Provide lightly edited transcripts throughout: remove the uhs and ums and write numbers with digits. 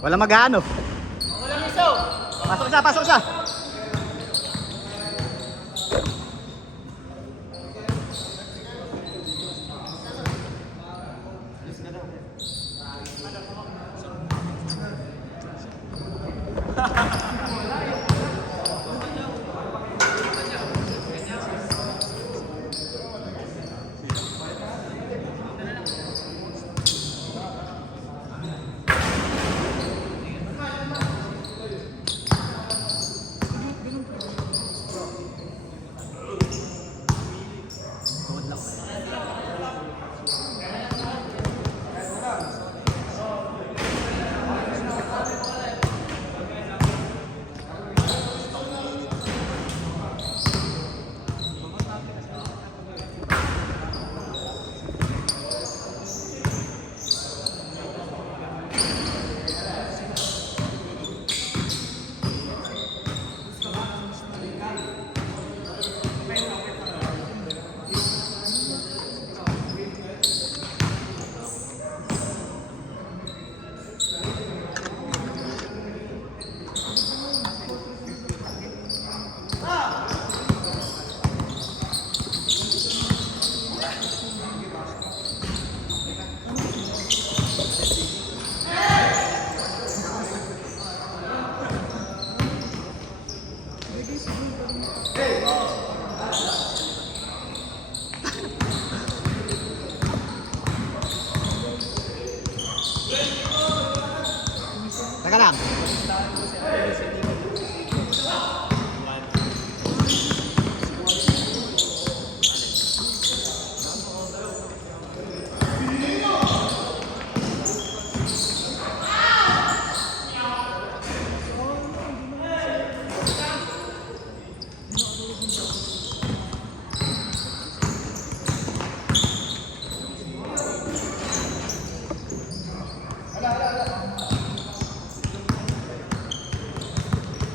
Wala mag-ano. Pasok siya, pasok siya. Teka lang.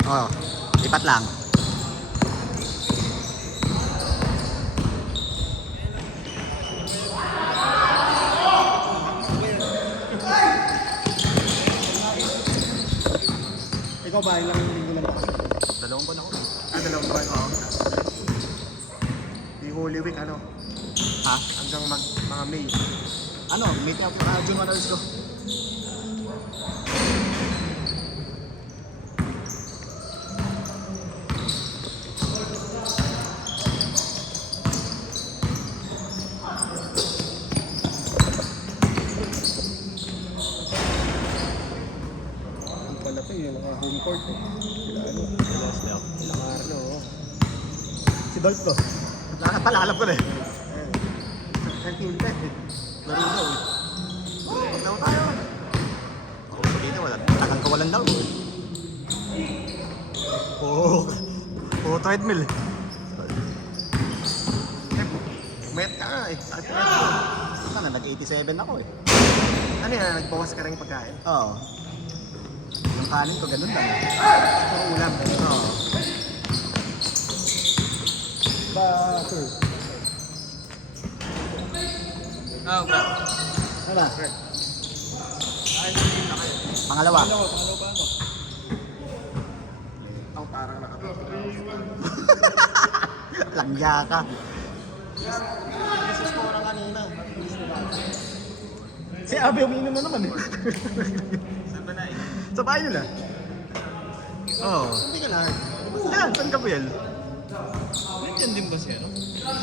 Oh, lipat lang. Ikaw ba, ilang linggo lang ba? Dalawang buwan ako. Dalawang buwan, oo. Di Holy Week, ano? Ha? Hanggang mga May. Ano, meet up June 1 alis ko. Ang pala to, yung mga home court eh. Ano? Ilang araw, oo. Si Dolph ko. Lahat pala, alam ko na eh. Ang tinta eh. Laro daw eh. Oo, maglaw tayo. Oo, dito wala. Tagang kawalan daw eh. Oo, treadmill eh. Mayat ka nga eh. Sana, nag-87 ako eh. Ano yan, nagbawas ka rin yung pagkain? Oo. Yung kanin ko, ganun lang. Puro ulam. Oo. Ba, sir? Ah, okay. Ano? Sir. Pangalawa. Pangalawa pa ako. Ikaw parang nakatulog. Langya ka. Jesus ko orang kanina. Si Abe umiinom na naman eh. Saan ba na eh? Sa bahay nila. Oo. Hindi ka lang. Yan, saan ka Buel? Nandiyan din ba siya, no?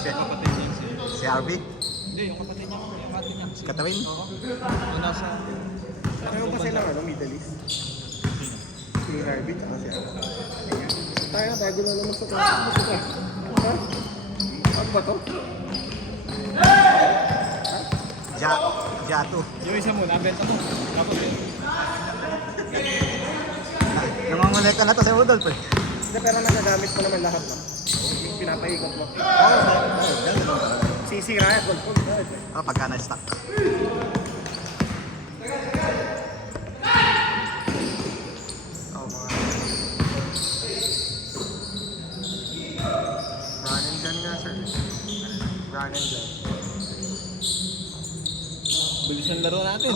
Si, Kapatid niya siya. si RB? Hindi, yung kapatid niya. Yung ate niya. Si Katawin? Oo. Yung nasa... Pareho pa sila ano, Middle East. Si Harvey, tsaka si Ara. Tayo na, bago na naman sa klase. Musika. Ha? Ano ba to? Jato. Yung isa mo, nabenta mo. Tapos yun. Namamulay ka na to sa Udolf eh. Hindi, pero nagagamit mo naman lahat mo. Yung pinapaikot mo. Oo, ganun lang. Sisira yan, golf. Pagka na-stuck. Oo, mga... Run and gun nga, sir. Run and gun. Bilis ang laro natin.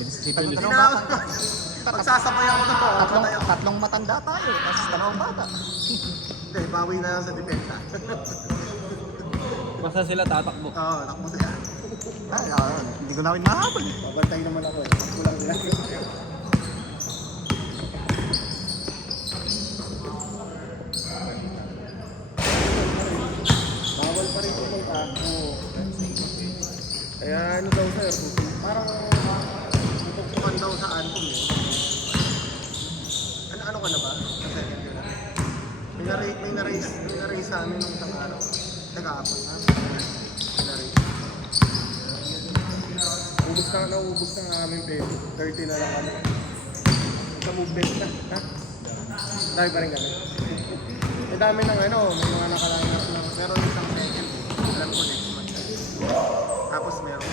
Bilis sipan ng Hindi dalawang na bata. Pagsasabay ako na to. Tatlong matanda tayo, tapos dalawang bata. Hindi, bawi na lang sa depensa. Basta sila tatakbo. Oo, takbo siya. Ay, hindi ko namin mahabol eh. Babantay naman ako eh. Kulang nila. Bawal pa rin itong tako. Kaya ano daw sir, parang tutukan daw sa Antum eh. Ano ka na ba? Sa second year na? May na-raise sa amin nung isang araw. Nag-aapat na. Na-raise. Ubus na nga aming pwede. 30 na lang kami. Sa movement na. Ha? Dami pa rin kami. May dami ng ano, may mga nakalangas na. Meron isang second. Alam ko next month. Tapos meron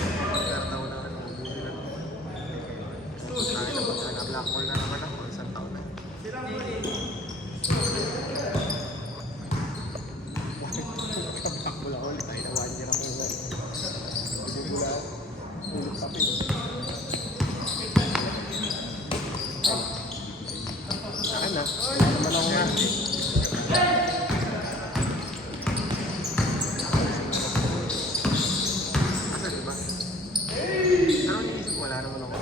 daw na ano, buti na naman. Ay, na-blackball na naman ako. Isang taon na. Takbol ako. Ay, na 1 year ako. Hindi ko lang. Ulit tapin. Akin na. Wala naman ako nga. Asa diba? Pero iniisip ko, wala naman ako.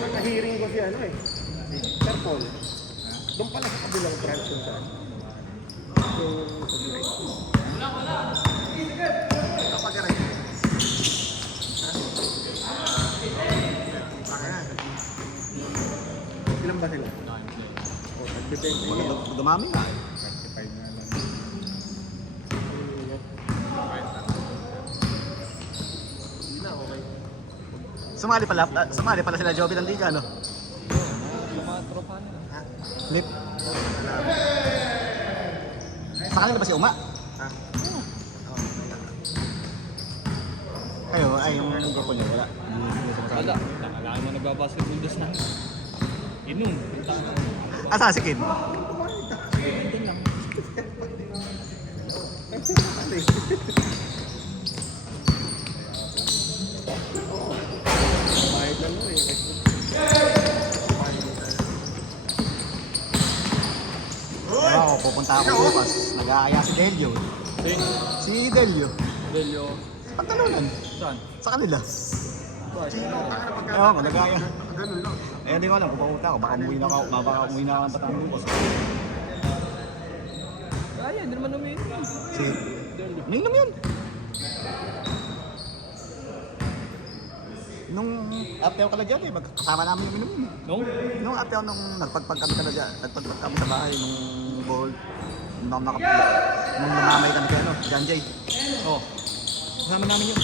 Nakahiring ko si ano eh. Si Sir Paul. Doon pala sa kabilang branch yung saan. Yung pag-right. Kapag right. Ilan ba sila? O, nag-depende yun. Dumami nga. 35 na lang. Hindi na, okay. Sumali pala sila Joby Landiga, no? Yung mga tropa nila. Lip. Sa kanila ba si Uma? Ha? Kayo, ay yung grupo niyo, wala. Wala. Wala mo nagbabasketball doon sa Inum. Asa si Kid? Ending lang. Bayad lang mo eh. Oo, pupunta ako bukas. Nag-aaya si Delio. Sing. Si Delio. Delio. Pagtalunan. Saan? Sa kanila. Sino? Ewan ko, nag-aaya. Ganun lang. Eh, hindi ko alam kung papunta ako. Baka umuwi na ako. Baka umuwi na ako ng Batangas bukas. Kaya, hindi naman umiinom. Si... Minum yun. Nung after ko dyan eh, magkasama namin yung minum yun. No? Nung after nung nagpagpag kami talaga, nagpagpag kami sa bahay nung ball, nung namamay kami kay ano, John Jay. Oh. Kasama namin yun.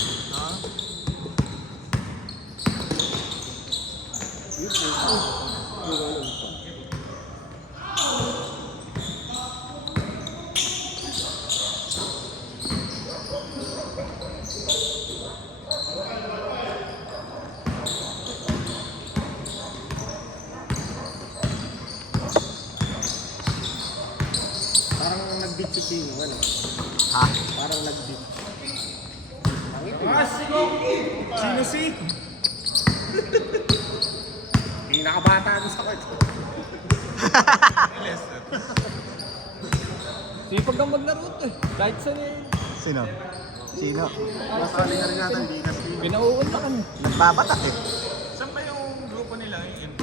Parang nag-beat si Tino, ano? Ha? Parang nag-beat. Sino si? Pinakabata doon sa kwarto. Sipag kang maglaro to eh. Kahit saan eh. Sino? Sino? Nasali na rin yata, hindi kasi. Pinauun na kami. Nagbabatak eh. Saan ba yung grupo nila? Yung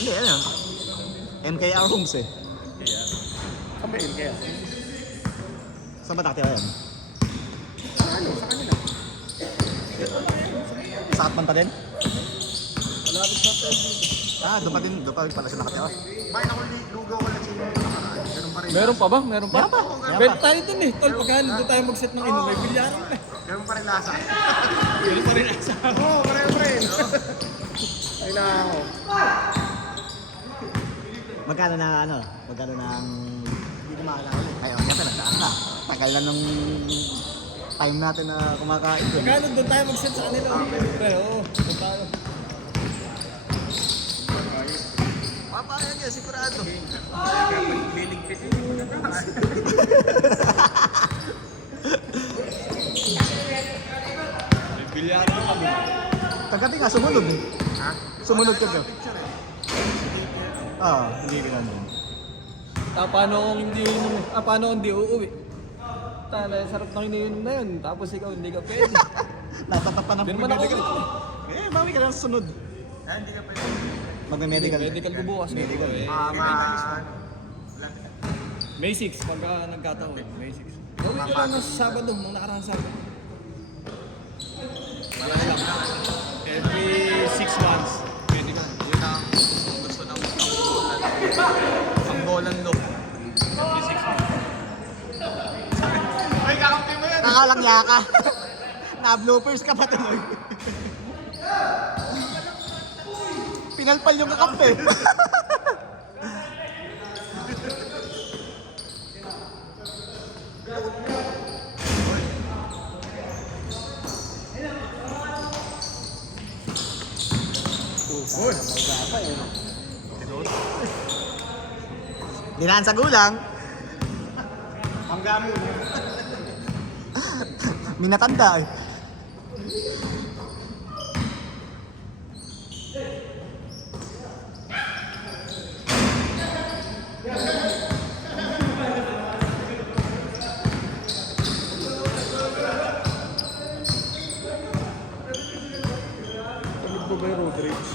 Hindi, ano? MKR Rooms eh. Kami yun kaya. Saan ba dati ayun? Ano, sa kanila. Sa Katmanta din? malapit sa pwede. Ah, doon pa rin pala siya nakatira. Bakit ako lugaw ko lang sino yung nakaraan? Ganun pa rin. Meron pa ba? Meron pa? Meron pa. Bet tayo dun eh. Tol, pagka doon tayo mag-set ng inom, may bilyaran na eh. Ganun pa rin lasa. Meron pa rin asa. Oo, pareho. Ay na ako. Magkano na ano? Magkano na ang... Hindi ko maalala ulit. Ayun, siyempre nagdaan na. Tagal na nung time natin na kumakain doon. Pagka doon tayo mag-set sa kanila. Pre, oo. Doon tayo. Papayag yan, sigurado. Bilig Kasi muna ka. May bilyaro na kami. Kagabi nga, sumunod eh. Ha? Sumunod ka ka. Picture eh. Hindi ka naman. Paano kung hindi inom eh? Paano kung hindi uuwi? Tala, sarap ng iniinom na yun. Tapos ikaw hindi ka pwede. Natapat pa ng Hindi naman ako medical. Bawi ka lang sunod. Hindi ka pwede. Magme-medical. Medical ko bukas. Medical. Eh, May 6 pagka nagkataon. May 6. Gawin ko lang ng Sabado, nung nakaraang Sabado. Wala lang. Every 6 months. Medical. Yun ang gusto ng pangbolan look. Every 6 months. Ay, kakampi mo yan! Nakakalangya ka. Na-bloopers ka pa tuloy. Pinalpal yung kakampi. Dinaan sa gulang. Ang gamit mo. Minatanda eh. Tulog ko ba yung road rage?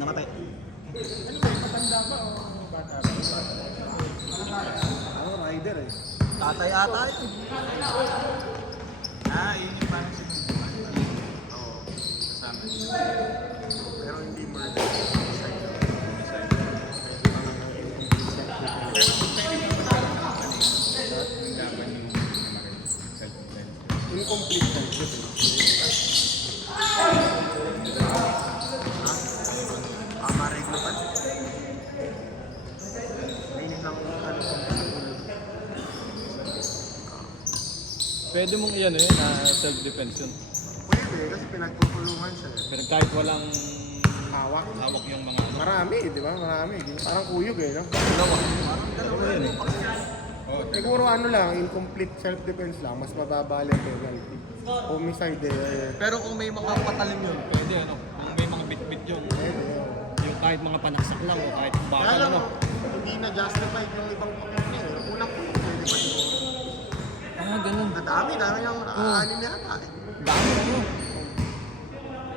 Namatay. Ano ba, matanda ba o bata ba? Ako, rider eh. Tatay ata eh. Yun yung parang sinubukan. Oo, kasama niya. Pero hindi murder. Incomplete self-defense. Mareglo pa. Mainit lang ano kung Pwede mong iyan eh, na self-defense yun. pwede kasi pinagpupulungan siya. Pero kahit walang Hawak. hawak yung mga ano. Marami, di ba? Marami. Parang kuyog eh, no? Dalawa yun eh. Siguro ano lang, incomplete self-defense lang, mas mababa yung penalty. Homicide eh. Pero kung may mga patalim yun, Pwede ano, kung may mga bit-bit yun. Pwede. Yung kahit mga panaksak lang o kahit kaya bakal lang, ano. hindi na justified yung ibang patalim niya. Unang pwede pa yun. Ganun. Dami yung nakaanin niya ata eh. Dami ano.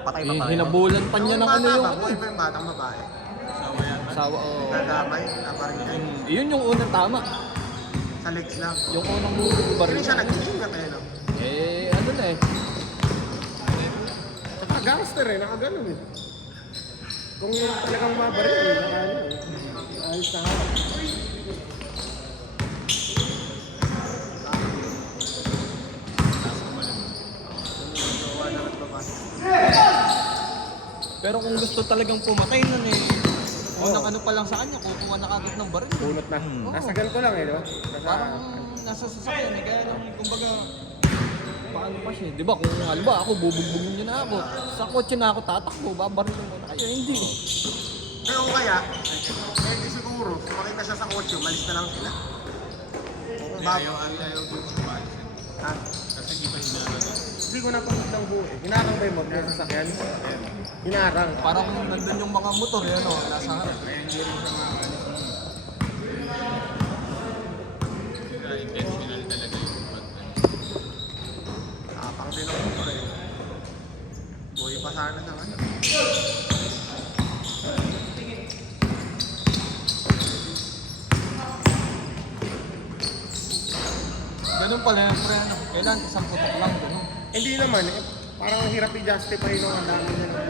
Patay pa tayo. Hinabulan pa niya ng ano yung Buhay pa yung batang babae. Sawa yan. asawa o. Nadamay, naparingan. Yun yung unang tama. Sa legs lang. Yung unang Hindi baril. siya nag-ingat eh, no? Ano na eh. Saka gangster eh, nakaganon eh. Kung yung talagang mabaril eh, nakano eh. Ayos na nga. Pero kung gusto talagang pumatay nun eh. Unang ano pa lang sa kanya, kukuha na kagad ng baril. Bunot na. Nasa ganito lang eh, no? Parang nasa sasakyan eh. Kaya lang, kumbaga, paano pa siya? Di ba kung halimbawa ako, bubugbugin niya na ako. Sa kotse na ako tatakbo, babarilin ko na kayo. Hindi. Pero kaya, pwede siguro, kung makita siya sa kotse, malis na lang sila. Kung ayaw dun sa bahay. Ha? Kasi di ba Hindi ko napanood ng buo eh. Hinarang ba yung mob na sasakyan? Hinarang. Parang nandun yung mga motor, yan o, nasa harap. Kaya hindi rin siya makakalit. intentional talaga yung tapang din ang motor eh. Buhay pa sana ng ano. Ganun pala yung pre, ano, kailan isang putok lang, ganun. Hindi naman eh. Parang hirap i-justify nung ang dami na lang.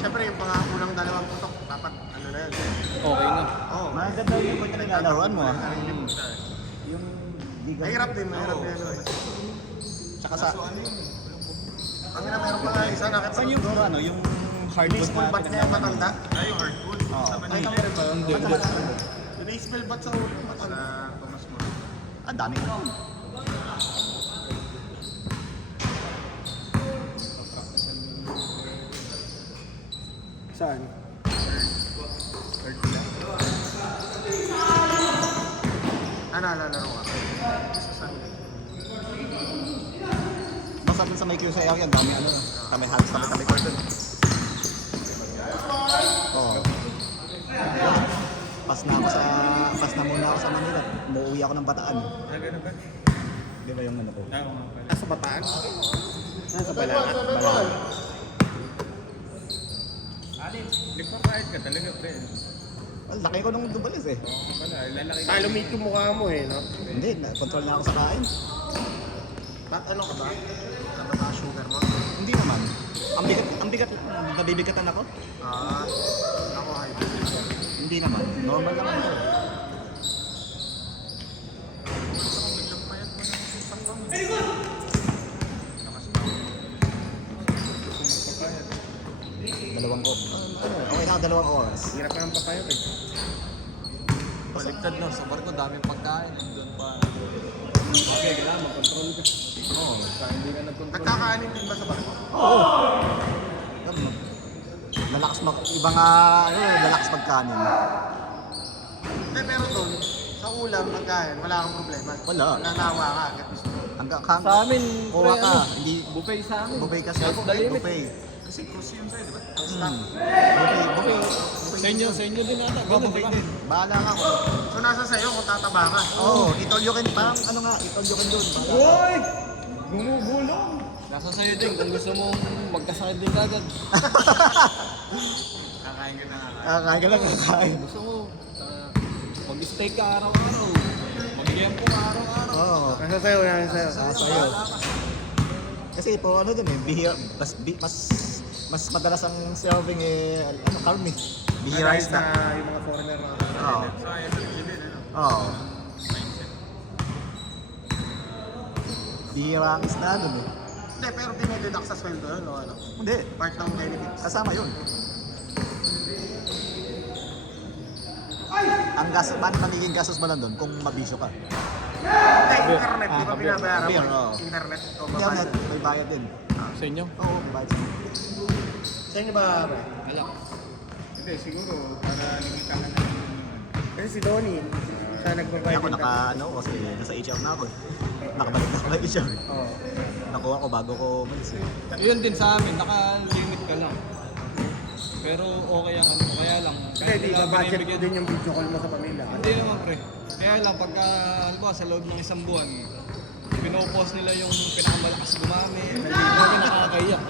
Siyempre yung pangakulang dalawang putok, dapat ano na yun. Okay na. Oo. Maganda yung point na nalaruan mo ah. Yung legal. Mahirap din yun. Tsaka sa... Ang ina meron pa nga isa nakita Saan yung ano, yung hardwood baseball bat niya yung matanda? Ay, yung hardwood. Oo. Sa Manila. Meron ba yun? Hindi, hindi. Yung baseball bat sa ulo. Sa Tomas More. Ang dami ko. Saan? basta dun sa may QC area, ang dami ano, kami halos kami ko dun. Oo. Pas na muna ako sa Manila. Umuwi ako ng Bataan. Di ba yung ano ko? Sa Bataan? Sa Balangat? Balaan. Nagpapahit ka talaga, pre. Ang laki ko nung dumalis eh. Salumit yung mukha mo eh, no? Hindi, control na ako sa kain. Ba't ano ka ba? Ano ba sugar mo? Hindi naman. Ang bigat, nabibigatan ako? Ako high. Hindi naman. Normal lang ako. Dalawang ko. Okay na, 2 oras. Hirap na ang papayok eh. Baliktad no, sa barko daming pagkain. Doon pa. Okay, kailangan mag-control ka. Oo, kaya hindi ka nag-control. Nagkakaanin din ba sa barko? Oo. Lalakas lalakas magkanin. Hindi, pero doon, sa ulam, pagkain, wala kang problema. Wala. Nanawa ka. At least. Hanggang Sa amin, kuha pre, ka. ano, Hindi buffet sa amin. buffet kasi. That's the limit. Buffet. Kasi cruise yun sa'yo, di ba? Ang staff. Buffet. Sa inyo din ata. Ganun, di ba? Bahala nga ako. So nasa sa'yo kung tataba ka. Oo, itolyokin. Parang ano nga, itolyokin doon. Bahala ka. Bumubulong! Nasa sa'yo din kung gusto mong magkasakit din agad. Kakain ka na nga. Kakain ka lang, kakain. Gusto mo, mag-steak ka araw-araw. Mag-gempo ka araw-araw. Oo. Nasa sayo, nasa sayo. Sa'yo. Kasi po ano dun eh, bihira, mas madalas ang serving eh, ano, karne. Bihira Dahil isda. sa yung mga foreigner mga Oo. So, energy din, ano? Oo. Bihira ang isda dun eh. Hindi, pero dinideduct sa sweldo yun, o ano? Hindi, Part ng benefits. kasama yun. Ang gas, magiging gastos mo lang dun kung mabisyo ka. Hindi, internet, di ba binabayaran beer, mo? oo. Internet, o Internet, babayad. may bayad din. Sa inyo? Oo, may bayad din. Sa inyo ba? Pre? Wala. Hindi, siguro, para limitahan na Kasi si Donnie, siya nag-provide Ako din naka, ano, kasi nasa HR na ako eh. Nakabalik na ako ng HR. Oo. Nakuha ko bago ko umalis eh. Yun din sa amin, naka-limit ka lang. Pero okay ang ano, kaya lang. Hindi, di ba budget mo binibigyan- din yung video call mo sa pamilya? Hindi naman pre. Kaya lang pagka, halimbawa sa loob ng isang buwan, pinopost nila yung pinakamalakas gumamit. Hindi nakakaiyak.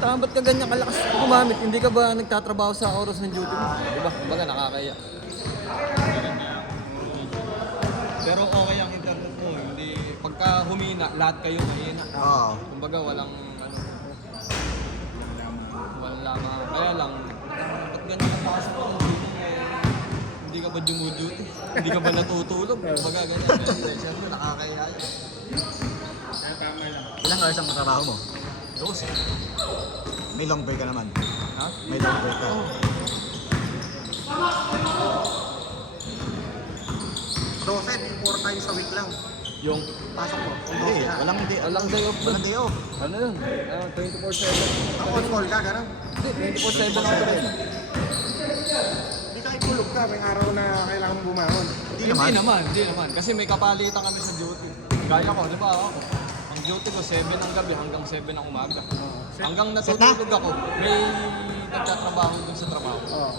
Ba't ka ganyan kalakas gumamit? Hindi ka ba nagtatrabaho sa oras ng duty mo? Di ba? Kumbaga nakakaiyak. Pero okay ang internet mo. Hindi, pagka humina, lahat kayo mahina. Oo. Kumbaga walang ano, walang lamang. Kaya lang, ba't ganyan ang pasok ko ng duty mo? Hindi ka ba dumuduty? Hindi ka ba natutulog? Kumbaga ganyan. Siyempre, nakakaya yun. tama lang. Ilang hours ang trabaho mo? 12. May long break ka naman. Ha? May long break ka. 12, 4 times a week lang. Yung, Pasok mo. Kung Hindi, 12 na. walang day, walang day off doon. walang day off. Ano yun? 24/7. Ang on-call ka, gano'n? Hindi, 24/7 ang operation. Hindi kahit tulog ka, may araw na kailangan mo bumangon. Hindi Hindi naman. naman. Kasi may kapalitan kami sa duty. Gaya ko, di ba ako? Ang duty ko 7 ng gabi hanggang 7 ng umaga. Hanggang natutulog ako, may nagtatrabaho dun sa trabaho. Oo.